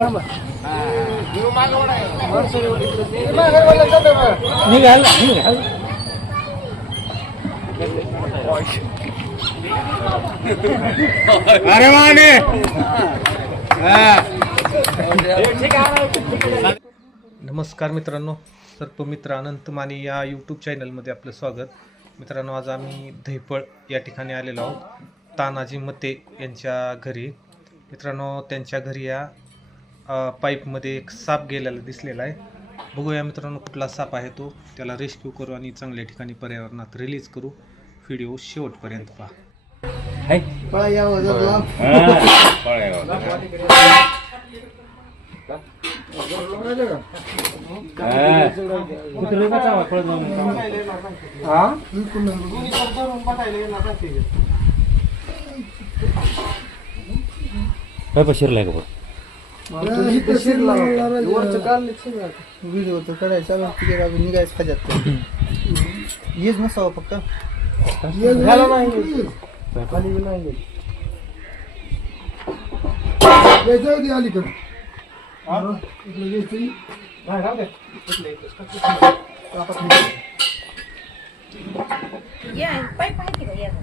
निघाल निघाल. अरे माने नमस्कार मित्रांनो सर्पमित्र अनंत माने या यूट्यूब चॅनलमध्ये आपलं स्वागत. मित्रांनो आज आम्ही धैपळ या ठिकाणी आलेलो आहोत. तानाजी मते यांच्या घरी. मित्रांनो त्यांच्या घरी या पाईपमध्ये एक साप गेलेला दिसलेला आहे बघूया मित्रांनो कुठला साप आहे तो त्याला रेस्क्यू करू आणि चांगल्या ठिकाणी पर्यावरणात रिलीज करू व्हिडिओ शेवटपर्यंत पहा कुत्रे का चावा काय का व्हिडिओ तर तिकडे अजून निघायचं खाज्यात येच नसावं फक्त. झाला नाही अलीकडं. पाईप आहे की नाही याचं?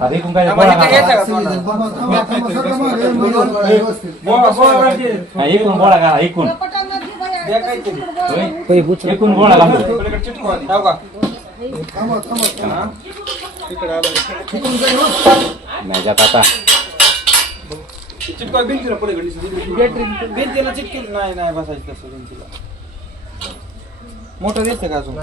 अरे बोला का ऐकून बोला का ऐकून कपाटांना जी ऐकून बोला का नाही जात आता भिंतीला चिटकेल नाही नाही बसायचं तसं भिंतीला मोठं दिसतं का अजून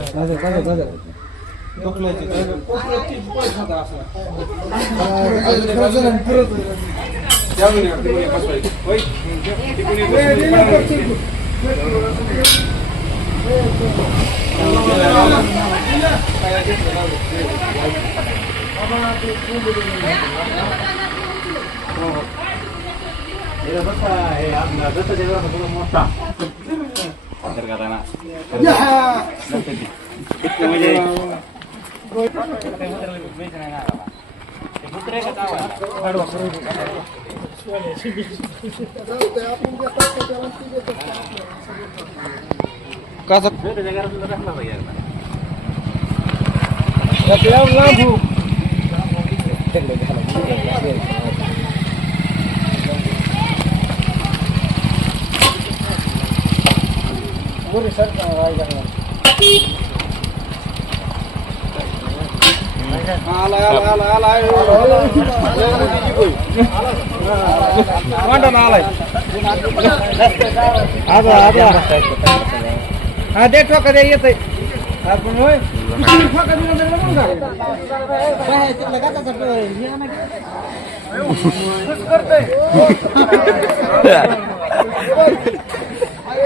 Kasih. Sudah jangan rendah lah ya. Ya, labu. कसं आला आला आला आला वाटा आलाय आता आता हा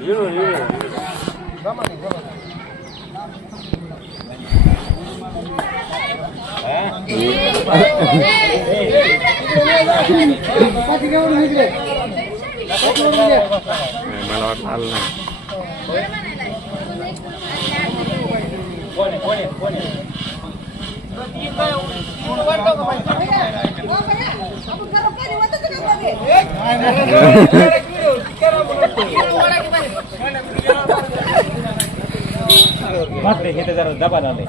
Yürü yürü. Tamam tamam. Hadi gel oraya gidelim. Hadi oraya gidelim. খেলোয়াড় আর নাই মাত্রে খেতে যারা দাবা না দেয়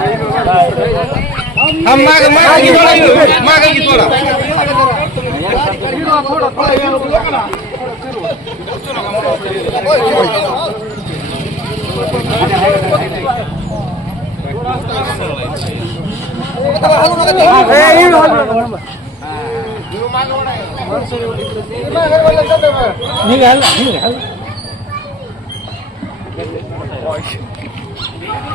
जरा डबा आले काय शेंडल दिसतोय आला आला निघाल निघाल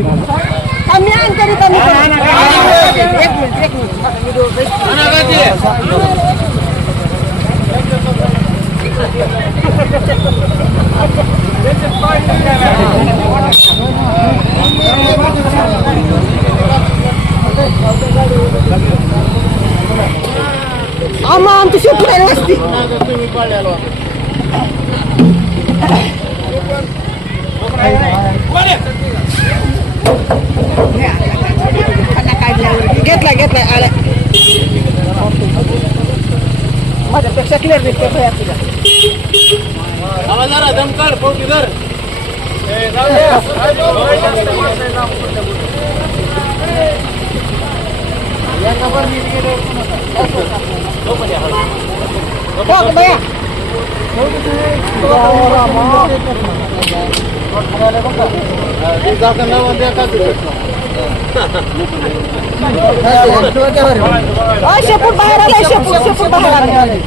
कमी आण तरी कमी एक मिनिट एक मिनिट माझ्यापेक्षा क्लिअर दिसते भैया तुझा हो का भैया अ, शेपूट बाहेर आलाय शेपूट शेपूट बाहेर आलाय.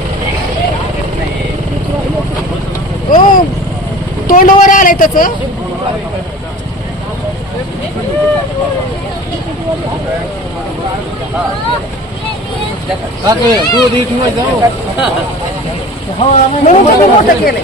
ओ तोंडवर आलंय त्याच. म्हणून तुम्ही मोठं केलंय.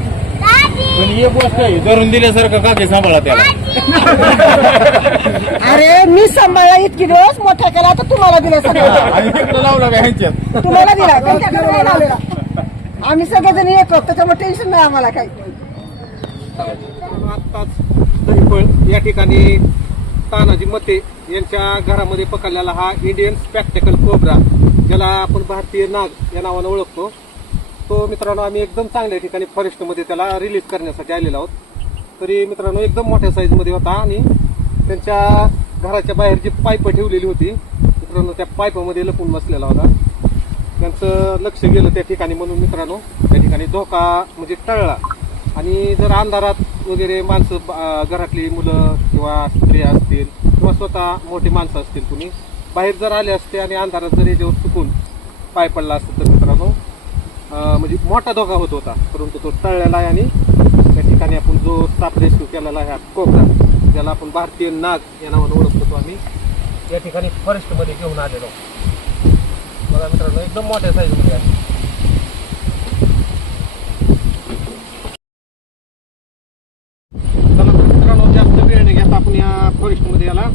पण एक गोष्ट आहे धरून दिल्यासारखं काके सांभाळा त्याला. अरे मी सांभाळला इतकी दिवस मोठा केला तर तुम्हाला दिला सगळं. आणि इकडे लावला का ह्यांच्यात? तुम्हाला दिला त्यांच्याकडे नाही लावलेला. आम्ही सगळेजण एक आहोत, त्याच्यामुळे टेन्शन नाही आम्हाला काही. आत्ताच या ठिकाणी तानाजी मते यांच्या घरामध्ये पकडलेला हा इंडियन स्पॅक्टेकल कोबरा ज्याला आपण भारतीय नाग या नावानं ओळखतो. तो मित्रांनो आम्ही एकदम चांगल्या ठिकाणी फॉरेस्टमध्ये त्याला रिलीज करण्यासाठी आलेलो आहोत. तरी मित्रांनो एकदम मोठ्या साईजमध्ये होता आणि त्यांच्या घराच्या बाहेर जी पाईप ठेवलेली होती मित्रांनो त्या पाईपामध्ये लपून बसलेला होता. त्यांचं लक्ष गेलं त्या ठिकाणी म्हणून मित्रांनो त्या ठिकाणी धोका म्हणजे टळला. आणि जर अंधारात वगैरे माणसं घरातली मुलं किंवा स्त्रिया असतील किंवा स्वतः मोठी माणसं असतील कुणी बाहेर जर आले असते आणि अंधारात जर याच्यावर चुकून पाय पडला असतं तर मित्रांनो म्हणजे मोठा धोका होत होता. परंतु तो टळलेला आहे आणि त्या ठिकाणी आपण जो साप रेस्क्यू केलेला आहे हा ज्याला आपण भारतीय नाग या नावानं ओळखतो तो आम्ही या ठिकाणी फॉरेस्टमध्ये घेऊन आलेलो. बघा मित्रांनो एकदम मोठ्या साईजमध्ये आहे. चला मित्रांनो जास्त वेळ नाही घेता आपण या फॉरेस्टमध्ये याला.